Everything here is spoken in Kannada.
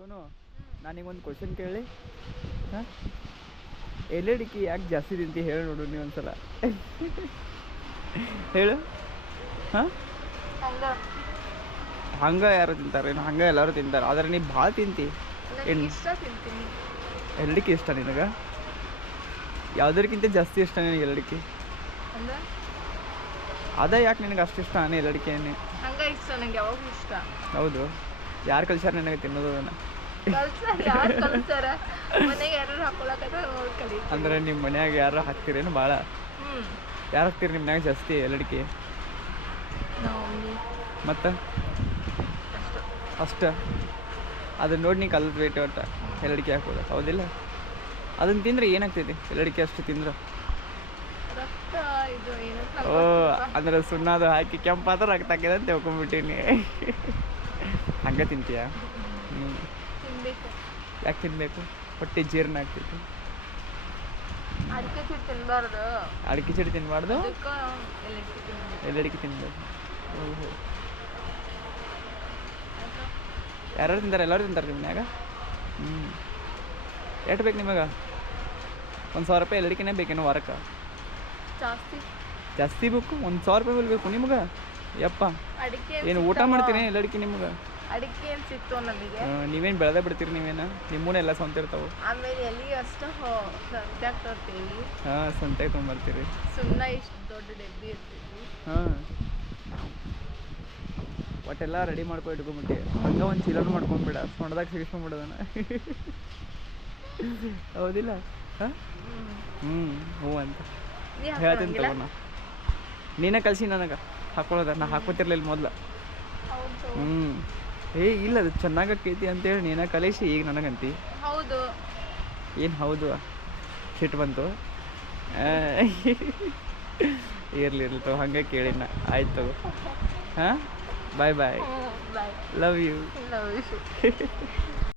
ಸೋನು ನಾನೀಗೊಂದು ಕ್ವಶನ್ ಕೇಳಿ. ಹಾಂ? ಎಲ್ ಅಡಿಕೆ ಡಿಕಿ ಯಾಕೆ ಜಾಸ್ತಿ ತಿಂತಿ ಹೇಳಿ ನೋಡು ನೀವು ಒಂದ್ಸಲ. ಹೇಳು. ಹಾಂ? ಹಂಗ. ಯಾರು ತಿಂತಾರೆ ಹಂಗೆ ಎಲ್ಲರೂ ತಿಂತಾರೆ. ಆದರೆ ನೀವು ಭಾಳ ತಿಂತಿ. ಏನು ಎಲ್ಲಡಿಕೆ ಇಷ್ಟ ನಿನಗೆ? ಯಾವುದಕ್ಕಿಂತ ಜಾಸ್ತಿ ಇಷ್ಟ ನಿನಗೆ ಎಲ್ಲಡಿಕೆ ಅದೇ ಯಾಕೆ ನಿನಗೆ ಅಷ್ಟು ಇಷ್ಟ ಆನೆ ಎಲ್ಲಡಿಕೆ ಹಂಗೆ ಇಷ್ಟ ನನಗೆ ಯಾವಾಗೂ ಇಷ್ಟ. ಹೌದು. ಯಾರು ಕಲ್ಸ್ಯಾರ ನನಗೆ ತಿನ್ನೋದು ಅದನ್ನ? ಕಲ್ಸಾರ ನೋಡಿ ಕಲಿ ಅಂದರೆ ನಿಮ್ಮ ಮನ್ಯಾಗ ಯಾರು ಹಾಕ್ತಿರೇನು ಭಾಳ ಯಾರು ಹಾಕ್ತೀರಿ ನಿಮ್ಮ ಮನ್ಯಾಗ ಜಾಸ್ತಿ ಎಲ್ಲಡಿಕೆ ಮತ್ತ? ಅಷ್ಟು. ಅದನ್ನ ನೋಡಿ ನೀ ಭೇಟಿ ಒಟ್ಟು ಎಲ್ಲಡಿಕೆ ಹಾಕೋದ ಹೌದಿಲ್ಲ? ಅದನ್ನ ತಿಂದ್ರೆ ಏನಾಗ್ತೈತಿ? ಎಲ್ಲಡಿಕೆ ಅಷ್ಟು ತಿಂದ್ರೆ? ಓ ಅಂದ್ರೆ ಸುಣ್ಣದು ಹಾಕಿ ಕೆಂಪಾದ್ರೆ ರಕ್ತ ಹಾಕಿದೆ ಅಂತ ತಿಳ್ಕೊಂಬಿಟ್ಟಿನಿ. ಹಂಗೆ ತಿಂತೀಯಾ? ಹ್ಞೂ ಯಾಕೆ ತಿನ್ನಬೇಕು ಹೊಟ್ಟೆ ಜೀರ್ಣ ಆಗ್ತಿತ್ತು. ಅಡಿಕೆ ಚಿಟ್ಟು ತಿನ್ಬಾರ್ದು. ಅಡಿಕೆ ಚಡಿ ತಿನ್ನಬಾರ್ದು ಎಲ್ಲಡಿಕೆ ತಿನ್ಬೇಕು. ಓಹೋ. ಯಾರ್ಯಾರು ತಿಂತಾರೆ? ಎಲ್ಲರೂ ತಿಂತಾರೆ ನಿಮ್ಮ ಮನ್ಯಾಗ? ಹ್ಞೂ ಎಷ್ಟು ಬೇಕು ನಿಮಗೆ? ಒಂದು ಸಾವಿರ ರೂಪಾಯಿ ಎಲ್ಲಡಿಕೆನೇ ಬೇಕೇನು ವಾರಕ್ಕೆ. ಜಾಸ್ತಿ. ಜಾಸ್ತಿ ಬೇಕು? ಒಂದು ಸಾವಿರ ರೂಪಾಯಿ ಬೇಕು ನಿಮ್ಗೆ? ಯಪ್ಪ. ಏನು ಊಟ ಮಾಡ್ತೀನಿ ಎಲ್ಲಡಿಕೆ ನಿಮ್ಗೆ? ಅಡಿಕೆ ಏನು ಸಿಕ್ತು ನಮಗೆ? ನೀವೇನು ಬೆಳೆದೇ ಬಿಡ್ತೀರಿ ನೀವೇನು? ನಿಮ್ಮೂನೆ ಎಲ್ಲ ಸ್ವಂತ ಇರ್ತಾವೆ. ಆಮೇಲೆ ಎಲ್ಲಿ ಅಷ್ಟು ಸಂತ್ಯಾಗ ತರ್ತೀವಿ ಹಾಂ ಸ್ವಂತಾಗಿ ತೊಗೊಂಬರ್ತೀರಿ. ಸುಮ್ಮನೆ ಇಷ್ಟು ದೊಡ್ಡ ಡಬ್ಬಿ ಇರ್ತೀವಿ. ಹಾಂ. ಒಟ್ಟೆಲ್ಲ ರೆಡಿ ಮಾಡ್ಕೊ ಇಟ್ಕೊಂಬಿಟ್ಟು. ಹಂಗೆ ಒಂದು ಚೀಲ ಮಾಡ್ಕೊಂಬಿಡ. ಸೊಂಡದಾಗ ಸಿಗಿಸ್ಕೊಂಬಿಡೋದನ್ನ ಹೌದಿಲ್ಲ? ಹಾಂ? ಹ್ಞೂ ಹ್ಞೂ ಅಂತ. ಹೇಳ್ತೀನಿ? ತಗೋಣ. ನೀನೇ ಕಲಿಸಿ ನನಗೆ. ಹಾಕೊಳ್ಳೋದ ನಾ ಹಾಕೋತಿರ್ಲಿಲ್ಲ ಮೊದ್ಲು. ಹ್ಞೂ ಏ ಇಲ್ಲ ಅದು ಚೆನ್ನಾಗಿ ಅಂತ ಅಂತೇಳಿ ನೀನ ಕಲಿಸಿ ಈಗ ನನಗಂತಿ. ಹೌದು. ಏನು ಹೌದು? ಸಿಟ್ಟು ಬಂತು. ಇರ್ಲಿ ಇರ್ಲಿ ತಗೋ ಹಂಗೆ ಕೇಳಿನ ಆಯ್ತು ತಗೋ. ಹಾಂ? Bye bye love you love you